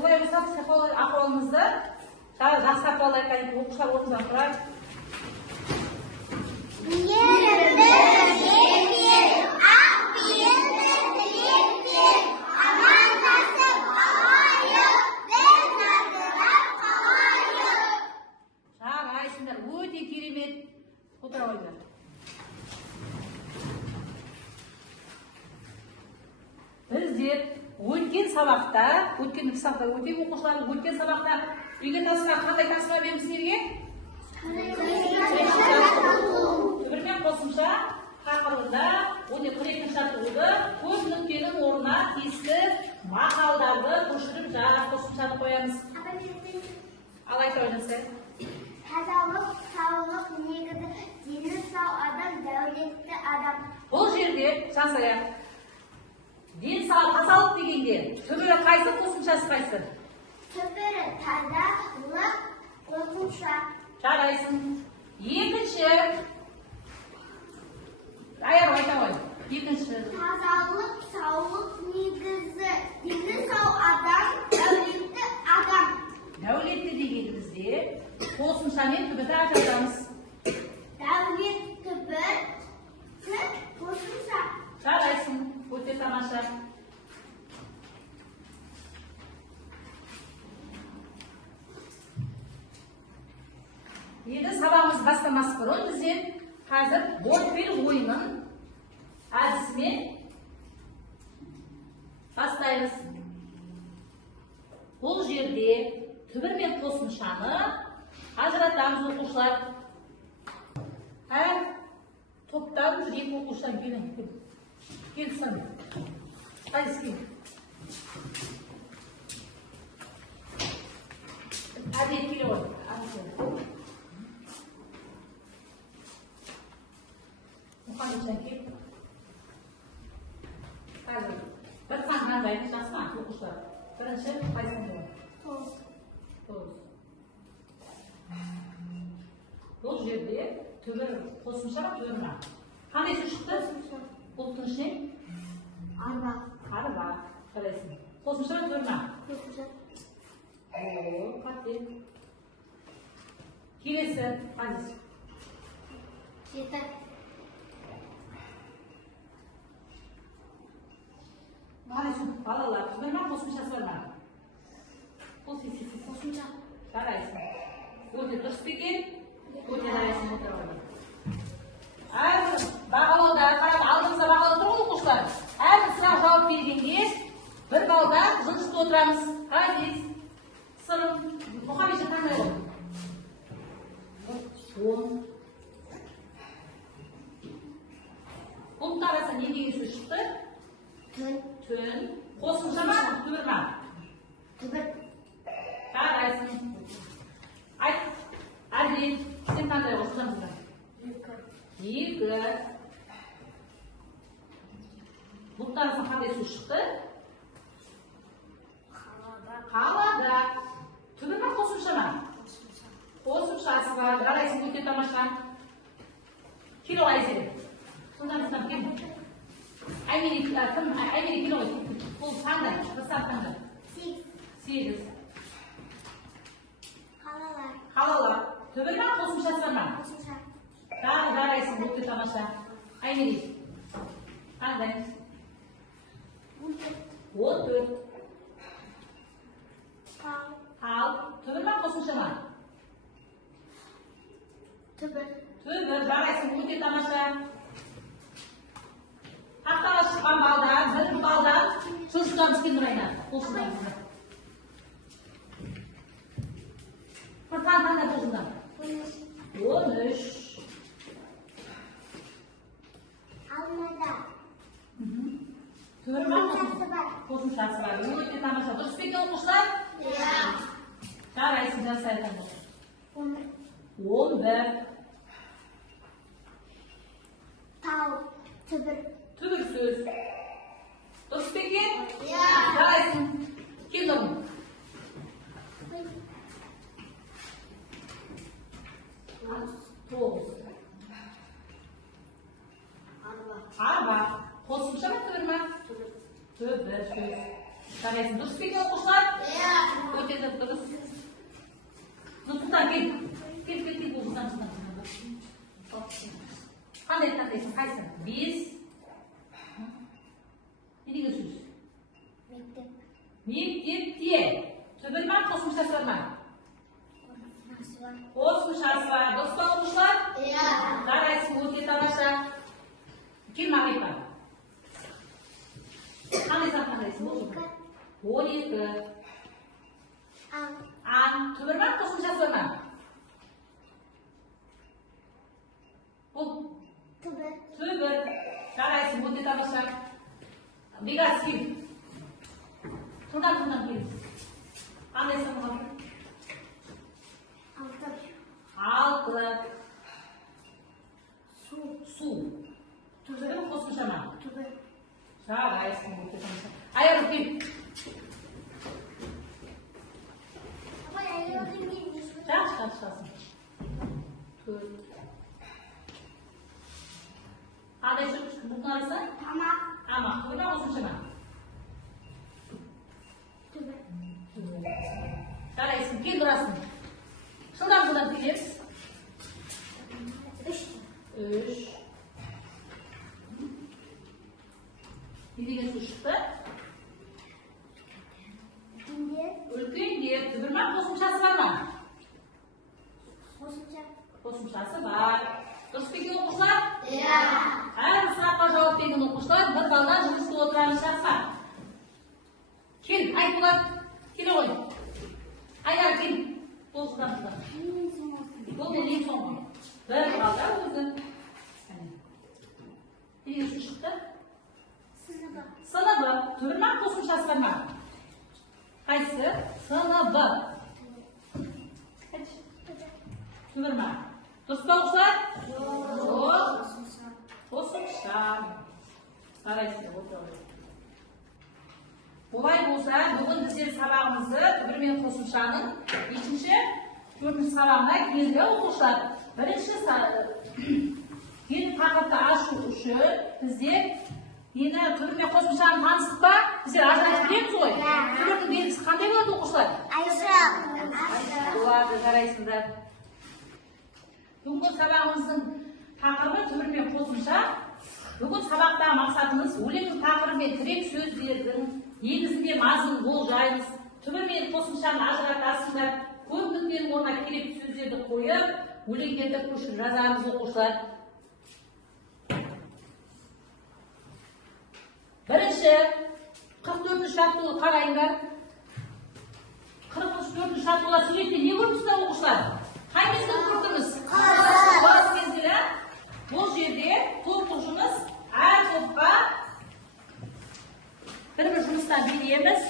Олай болса, психолог ахуалымызды жақсартып алайық, оқушылар орнынан тұрайық. Жарайсыңдар, өте керемет. Отыра қойыңдар. Біздер өткен сабақта, өткен оқушылар өткен сабақта үйге тасыма қандай тасыма береміз сіздерге? Түбірмен қосымша тақырыбында 12-ші жаттығуды көз нүктенің орнына тиісті мақалдарды көшіріп қосымшаны қоямыз. Ал айта ойнасы. Тазалық, саулық негізі, дені сау адам, дәулетті адам. Бұл жерде жасайық. Тазалық дегенде түбірі қайсы, қосымшасы қайсы? Түбірі тазалық, қосымша. Жарайсың. Екінші. Аяқ айта ғой. Екінші. Тазалық, саулық негізі, дені сау адам, дәулетті адам. Дәулетті дегенімізде қосымшамен түбірді ажыратамыз. Дәулет түбір, қосымша. Жарайсың. Өте тамаша. Енді сабағымыз бастамас бұрын бізден қазір бортфел ойынын әдісімен бастаймыз. Бұл жерде түбір мен қосымшаны ажыратамыз оқушылар. Әр топтан екі оқушыдан келін. Келсін. Қайсы кел. Әдет келе ғой. Мұхаммеджан кел. Қазір. Бір санған жайын жасма оқушылар. Бірінші қайсын болады? 9. Бұл жерде түбір қосымша түбірма. Қандай сөз шықты? Бұлттың ішінен? Арба. Арба. Қарайсың. Қосымша түбірма? Қосымша. Қате. Келесі. Қазір. 7. Қарайсың. Балалар. Түбірма қосымшасы бар ма? Қосымша. Қарайсың. Өте дұрыс па екен? Өте қарайсың. Отыра қойды. Әрбір бағалауда, алдымызда бағалау тұр ғой оқушылар. Әрбір сұрақ жауап бергенде бір балда жыншықта отырамыз. Ғазиз, Сырым, Мұхаммеджан қандай ғой? 10. Бұлтты арасында не деген сөз шықты? Түн. Түн. Қосымша ма? Түбір ма? Түбір. Қарайсың. Айт. Әділет. Сен қандай ғой? Сызамызда. 2. Бұлттарымыздан қандай сөз шықты? Қалада. Түбір ма, қосымша ма? Қосымшасы бар. Қарайсың, өте тамаша. Келі ғой Айзелі. Сонда кем? Аймере келі ғой. Бұл қандай? Жастар қандай? 8. Қалалар. Қалалар. Түбір ма, қосымшасы бар ма? Қосымша. Жарайсың, өте тамаша. Аймере. Қандай? 14. Қал. Түбір ма, қосымша ма? Түбір. Түбір. Жарайсың, өте тамаша. Тақтаға шыққан балдан, бір балдан жылжытамыз кел Нұрайна. Қолшылдамызды. Бір таңданда жылжыдан. 13. Алмада. Түбір ма, қосымшасы бар. Өте тамаша. Дұрыс па екен оқушылар? Иә. Жарайсың, жасайтын. 11. Тау. Түбір. Түбір сөз. Дұрыс па екен? Иә. Жарайсың. Кел Нұрым. 9. Арба. Қосымша ма, түбір ма? Түбір сөз. Жарайсың. Дұрыс па екен оқушылар? Иә. Өте дұрыс. Нұрсұлтан кел. Кел бұл қыздан. Қандай таңдайсың? Қайсың? 5. Не деген сөз? Мектеп. Мектепте. Түбір ма, қосымшасы бар ма? Қосымшасы бар. Қосымшасы бар. Дұрыс па оқушылар? Иә. Жарайсың, өте тамаша. Кел маған айтпа. Қандай сан таңдайсың? 12. Ан. Түбір ма, қосымшасы бар ма? Бұл? Түбір. Түбір. Жарайсың, өте тамаша. Бегас кел. Жылдам кел. Қандай сан бар? 6. Су. Түбір ме, қосымша ма? Түбір. Жарайсың, өте тамаша. Аяғы кел. Шығасың. 4. Қандай жүргіш? Бұны алайсың? Тамақ. Тамақ. Түбір ме, қосымша ма? Түбір. Жарайсың, кел тұрасың. Жылдам келеміз. 3. 3. Не деген сөз шықты? Үлкендер. Түбір ме, қосымшасы бар ма? Қосымшасы бар. Дұрыс па екен оқушылар? Иә. Әр сұраққа жауап берген оқушылар бір балдан жұмысты отырғаны шақса. Кел, айт болады. Келе ғой. Айдар кел. Бұл жылдан. Бұл ең соңғы. Бір балда өзі. Не деген сөз шықты? Сыныбы. Түбір ме, қосымшасы бар ма? Қайсы? Сыныбы. Түбір ме? Дұрыс па оқушылар? Жоқ. Қосымша. Жарайсың, отырып. Олай болса, бүгін біздер сабағымызды түбір мен қосымшаның 4-ші сабағына келді оқушылар. Бірінші тақырыпты ашу үшін біздер түбір мен қосымшаны таныстық па? Біздер ажыратып білеміз ғой. Түбірдің белгісі қандай болады оқушылар? Айшық. Болады, жарайсыңдар. Бүгінгі сабағымыздың тақырыбы түбір мен қосымша. Бүгін сабақтағы мақсатымыз өлеңнің тақырыбы мен тірек сөздердің негізінде мазмұн болжаймыз. Түбір мен қосымшаны ажыратасыңдар. Көпнің орнына керекті сөздерді қойып, өлеңдерді көшіріп жазамыз оқушылар. Бірінші 44-ші жаттығуды қарайыңдар. 44-ші жаттығуда суретте не көрдіңіздер оқушылар? Қай мезгіл көрдіңіз? Қыс мезгілі. Бұл жерде топтық жұмыс әр топқа бір жұмыстан береміз.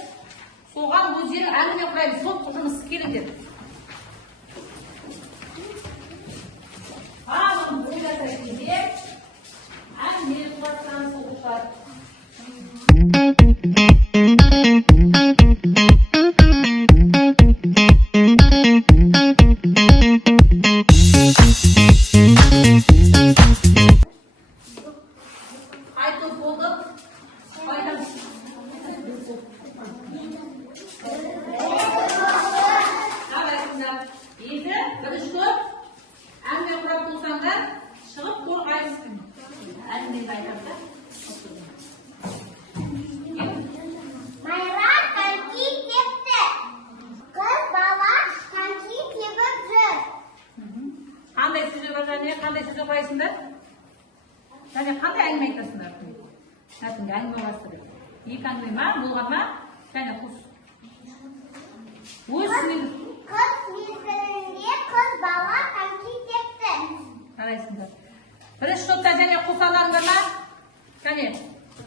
Соған өздері әңгіме құраймыз. Топтық жұмыс келіңдер. Барлығын ойласа кезде әңгіме құрастырамыз оқушылар. Қандай сөз оқырайсыңдар? Және қандай әңгіме айтасыңдар? Әңгіме бастырып. Екі әңгіме ма, болған ма? Және қос. Қыз мезгілінде қыз бала коньки тепті. Қарайсыңдар. Бірінші топта және қосаларыңдар ма? Және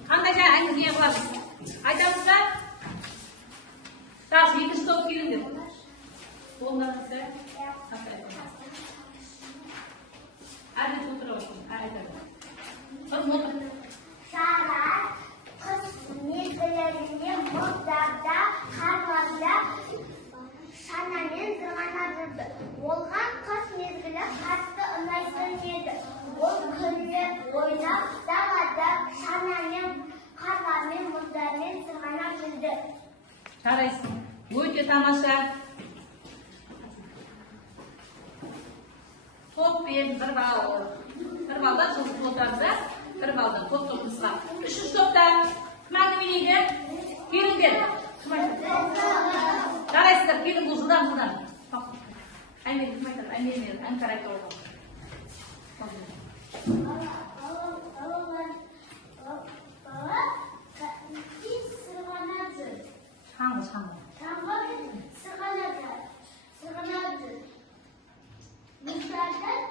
қандай әңгіме қыласыз? Айтасыздар? Тағы екінші топ келіңдер. Болмаңыздар. Әдет отырып отырсын, айтады. Тұрым отыр. Сара қыс мезгілінде мұздарда, қарманда шанамен сырғанап жүрді. Оған қыс мезгілі қатты ұнайтын еді. Ол күліп, ойнап, далада шанамен, қармамен, мұздармен сырғанап жүрді. Жарайсың. Өте тамаша. Топпен бір балл. Бір балдан жылжып отырамыз, бір балдан топ нұсқа. Үшінші топта кім әңгімелейді? Келіңдер. Жарайсыздар, келің бұл жылдам. Әңгіме кім айтады? Әңгіме айтады. Шаңғы сырғанап жүр. Мұздардан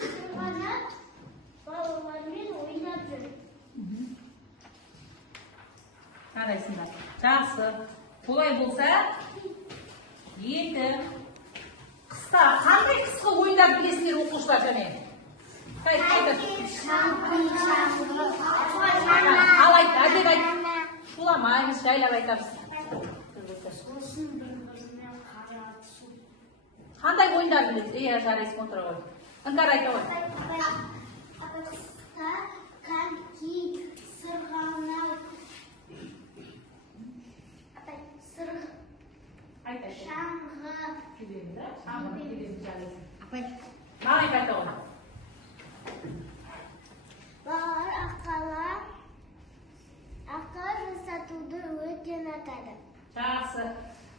сырғанап балалармен ойнап жүр. Жарайсыңдар. Жақсы. Солай болса, енді қыста қандай қысқы ойындар білесіңдер оқушылар және? Ал айт, әдеп айт. Шуламаймыз, жайлап айтамыз. Қандай ойындар білесіз? Иә, жарайсың, отыра ғой. Іңкәр айта ғой. Қыста коньки, сырғанау, шаңғы. Мағай айта ғой. Балалар ақылы жасатуды өте ұнатады. Жақсы.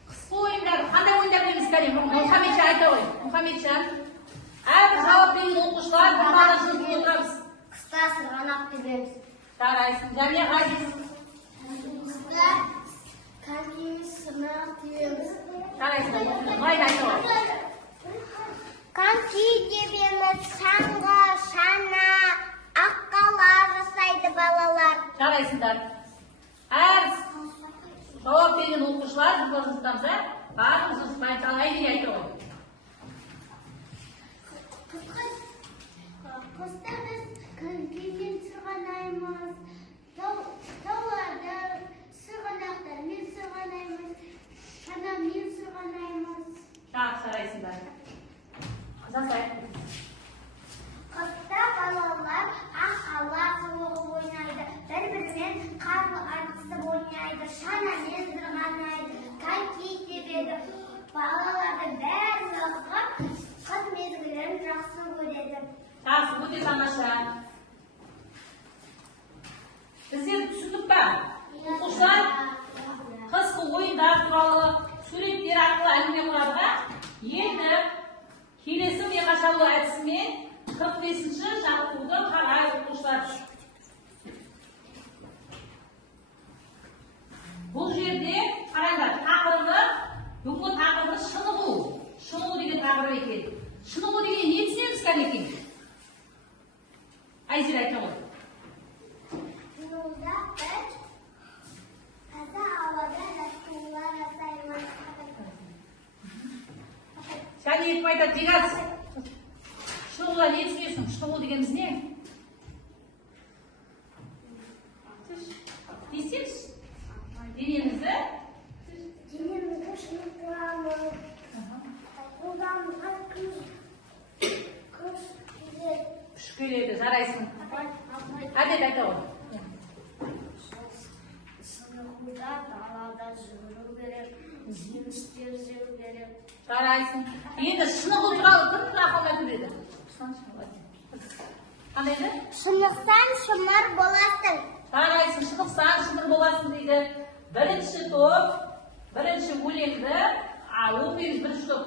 Қысқы ойындар, қандай ойындар білеміз кәлем? Мұхаммедші айта ғой. Мұхаммедші. Әрбір жауап берген оқушылар бір бала жылып отырамыз. Қыста сырғанақ тебеміз. Жарайсың. Жәмия Ғазиз. Қыста коньки сырғанақ тебеміз. Жарайсың. Майда айта ғой. Коньки тебеміз, шаңғы, шана, аққала жасайды балалар. Жарайсыңдар. Әр жауап берген оқушылар жылдамса, барлық жылыспай айта ғой. Қыста біз конькимен сырғанаймыз, тауларда сырғанақтармен сырғанаймыз, шанамен сырғанаймыз. Жақсы, жарайсыңдар. Жасай. Қыста балалар аққала суығы ойнайды, бір-бірімен қару атысып ойнайды, шанамен сырғанайды, коньки тебеді. Балаларды бәрі қыс мезгілін жақсы көреді. Жақсы, өте тамаша. Біздер түсіндік па? Оқушылар қысқы ойындар туралы суреттер арқылы әңгіме құрадыға. Енді келесі миғашалу әдісімен 45-ші жаттығуды қарай оқушылар. Бұл жерде қараңдар, тақырыбы, бүгінгі тақырыбы шынығу. Шынығу деген тақырып екен. Шынығу деген не түсінеміз кәнекей? Айзер айта ғой. Шынығуда біз таза ауада жаттығулар жасаймыз. Және етіп айтады, Жегаз. Шынығуға не түсінесің? Шынығу дегеніміз не? Десеңіз, денемізді шынықтырамыз. Қолдамызға күш келеді, жарайсың. Әдет айта ғой. Шынығуда далада жүгіру керек, жемістер жеу керек. Жарайсың. Енді шынығу туралы кім ақылына көреді? Қандай еді? Шынықсаң шымыр боласың. Жарайсың, шынықсаң шымыр боласың дейді. Бірінші топ, бірінші өлеңді, оқимыз бірінші топ.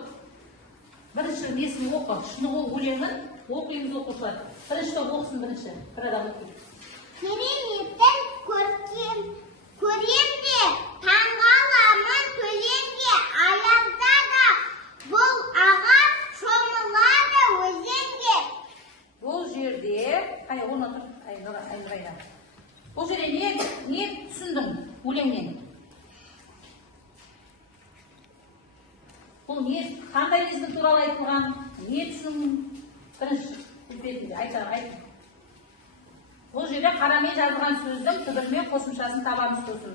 Бірінші несін оқы, шынығу өлеңін оқимыз оқушылар. Бірінші топ оқысын бірінші, бір адам оқиды. Кереметтен көрем де, таңғаламын төлемге, аязда да бұл ағаш шомылады өзенге. Бұл жерде, оны тұр, Айнұрайда. Бұл жерде не түсіндің өлеңнен? Бұл не, қандай мезгіл туралы айтылған, не түсіндің? Бірінші айтты. Бұл жерде қарамен жазылған сөздің түбірмен қосымшасын табамыз сосын.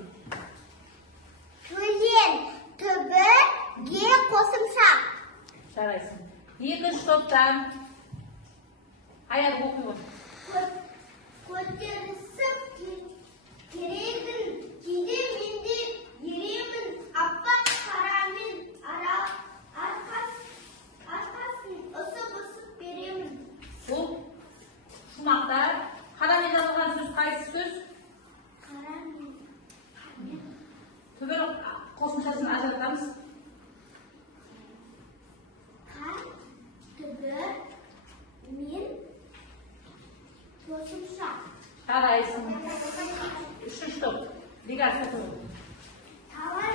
Төлем, түбірге қосымша. Жарайсың. Екінші топтан аяқ оқиын. Көтерісіп керегін, кейде менде еремін қарайсың. Үшінші топ. Лигация тобы. Талай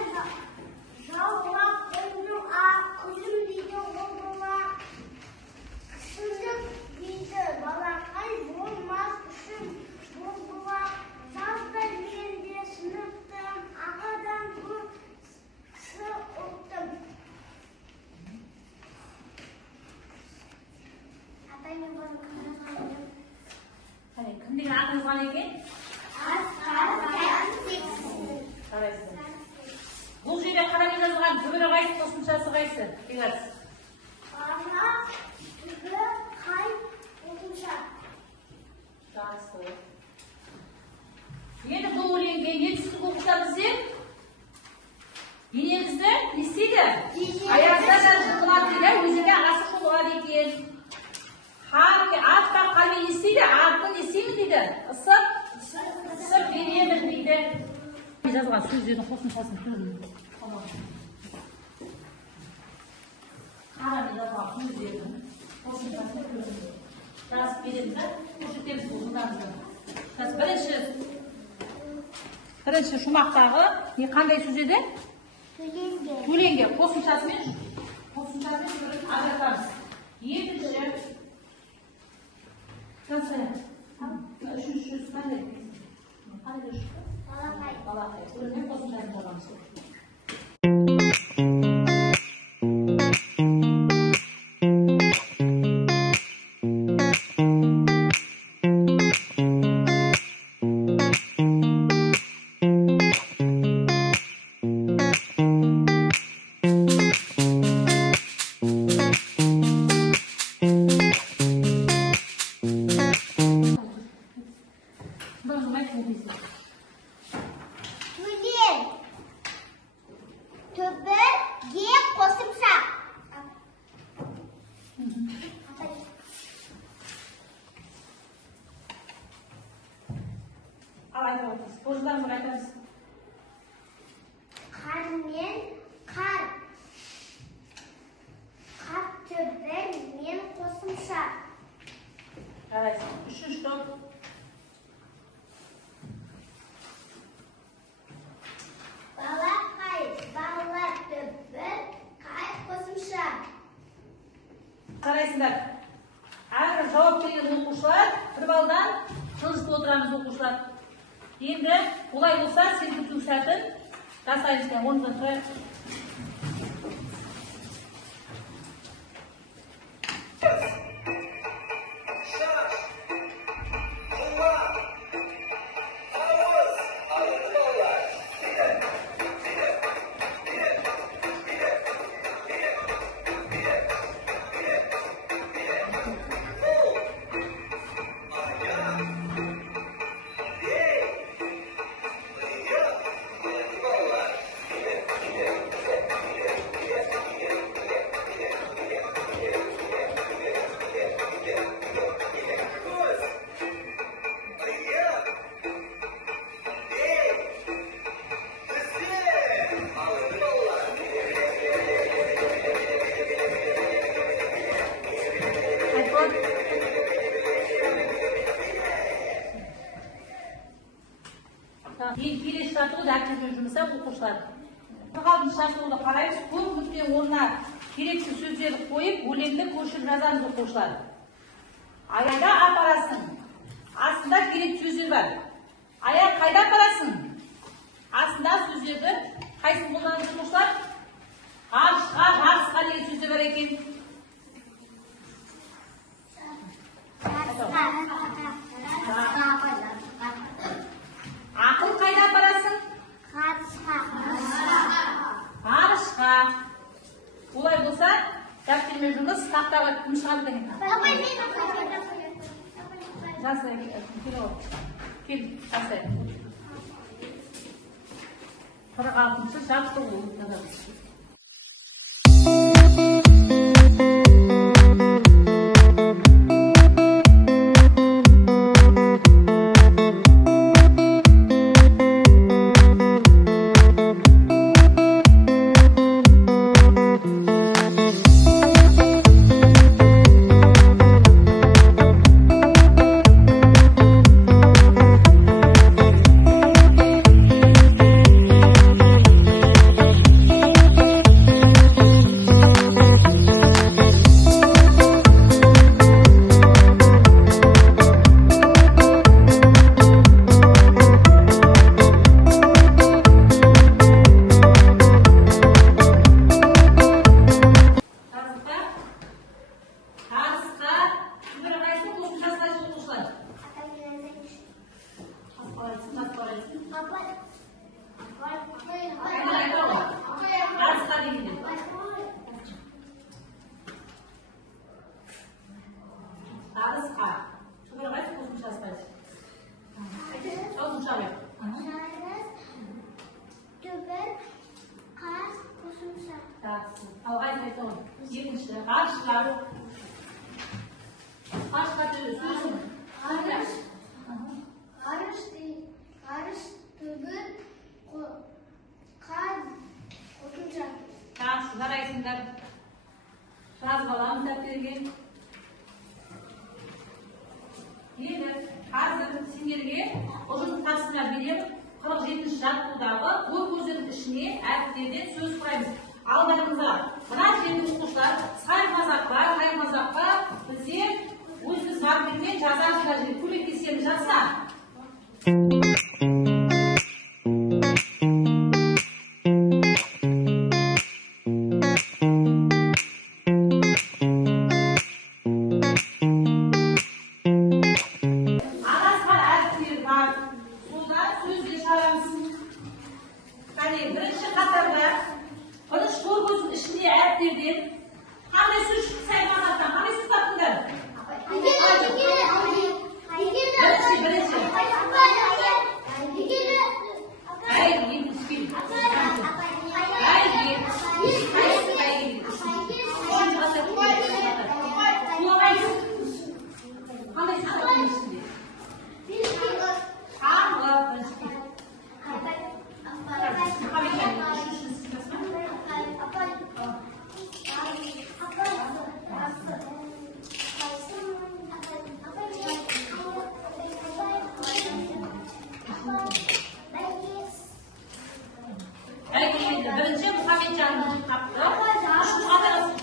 жаулап өмір күлім дейді олдыма. Кісілік дейді балақай болмас үшін болдыма. Жазда мен де сыныптым, ағадан көп кісі ұқтым. Атаймен бұрын қырғайым. Кім деген атыңыз ғана екен? Қарайсың. Бұл жерде қарамен жазылған түбірі қайсы, қосымшасы қайсы? Лигация. Бала түбі қай қосымша. Жақсы. Енді бұл өлеңге не түсінік оқытады сіздер? Енемізді не істейді? Аяғында жығылады дейді, өзіне ғасық болады екен. Ат па қалмен не істейді? Атын не істеймін дейді? Ысып беремін дейді. Жазылған сөздердің қосымшасын көріңіз. Қарамен жазылған сөздердің қосымшасын көріңіз. Жазып береміз да, көшіртеміз бұл жылдарымызда. Бірінші шумақтағы қандай сөз еді? Өлеңге қосымшасымен ажыратамыз. Екінші үшінші қандай? Қандай шықты? Балақай. Өлеңге қосымшасын жазамыз. Түбіге қосымша. Ал айтып отырсыз. Қожыларымызға айтамыз. Қар мен қар. Қар түбі мен қосымша. Қарайсың. Үшінші топ. Балақай, бала түбі қай қосымша. Қарайсыңдар. Әрбір жауап берген оқушылар бір балдан жылжытып отырамыз оқушылар. Енді олай болса сергіту сәтін жасаймыз. Орнымыздан тұрайық. Келесі шартуы дәптермен жұмыса оқушылар. 46 шартуды қараймыз. Көп нүкте орнына керексіз сөздерді қойып, өлеңді көшіріп жазамыз оқушылар. Аяқта апарасың. Астында керек сөздер бар. Аяқ қайда апарасың? Астында сөздерді қайсын қолданып оқушылар? Ғарышқа, жарысқа деген сөздер бар екен. Ақыл қайда апарасың? Ғарышқа. Олай болса, дәптермен жұмыс, тақтаға кім шығады екен? Жасай, кел, жасай. 46-шы шартты ол. әріптерден сөз құраймыз. Алдарыңызға мына жерде оқушылар сайқымазаққа біздер өзіміз гарпенмен жазасыздар, көмектесеміз, жақсы. Бірінші қатарда бірінші көргіздің ішінде әріптерден қандай сөз шықты сайқымазақтан? Қандай сөз таптыңдар? Бірінші Мұхамеджанның қапты. Үшінші қатарасы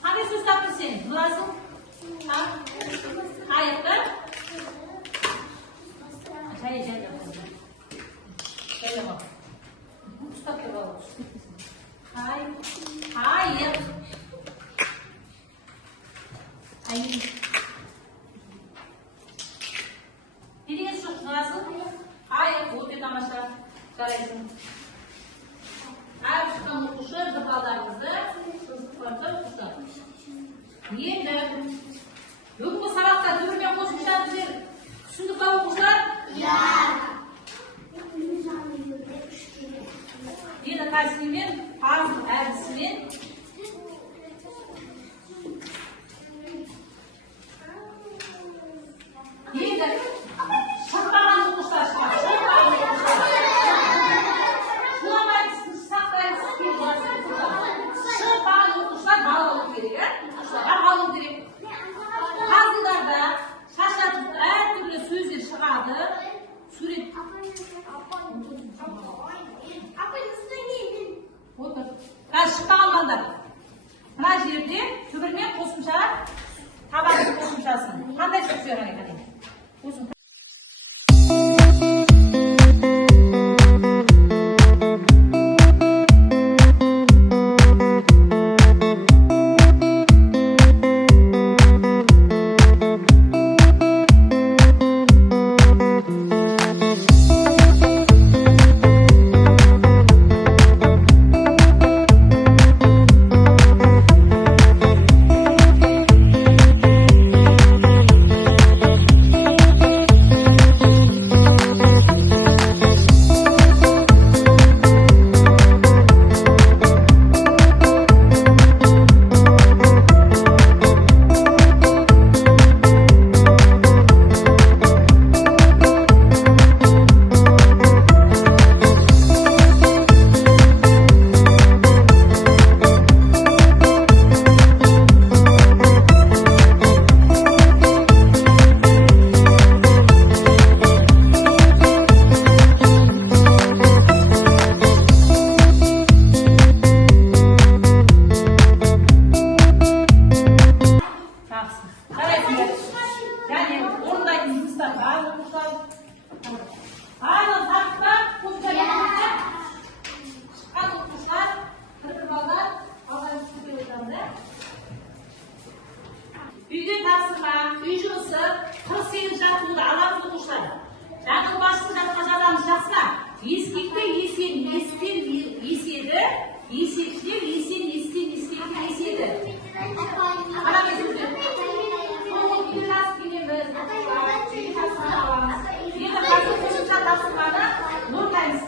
қандай сөз таптың сен? Нұрасыл? Қайықты? Жайлама. Ұстап тұр бала. Қайық. Не деген сөз Нұрасыл? Қайық, өте тамаша. Жарайсың. Әр шыққан оқушы зықалдарыңызды сызықтарды ұқсат. Енді бүгінгі сабақта түбірмен қосымша біздер түсіндік па оқушылар? Енді қайсымен парыз әдісімен енді шықпаған оқушылар қазылдарда шашатып әртүрлі сөздер шығады. Сурет. Шықпаған балдар. Мына жерде түбірмен қосымша табатын қосымшасын. Қандай сөздер айтады? Үйде тапсырма, үй жұмысы 48 жаттығуды аламыз оқушылар. Жаттығу басында жатқа жазамыз, жақсы ма? Ескекті есен, естен еседі, есекшілер есен, естен ескекті еседі. Қарап есіңіздер. Соңғы келе жазып келеміз. Енді қазір қосымша тапсырманы нұрғайыз.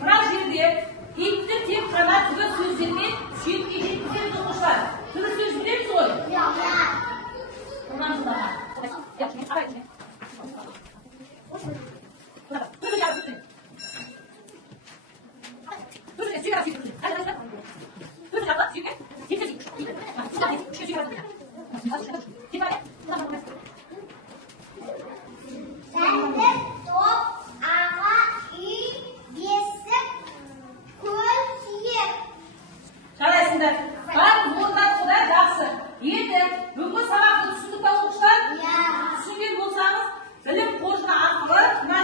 Мына жерде итті тек қана түгі сөздермен сүйетке жеткіземіз оқушылар. Түгі сөз білеміз ғой? Онан жылдама. Сәнді топ, аға, үй, бесік, көл, сүйек. Жарайсыңдар. Барлық орындар құдай жақсы. Енді бүгінгі сабақты түсіндік пе оқушылар? Түсінген болсаңыз, білім қоржыны арқылы мына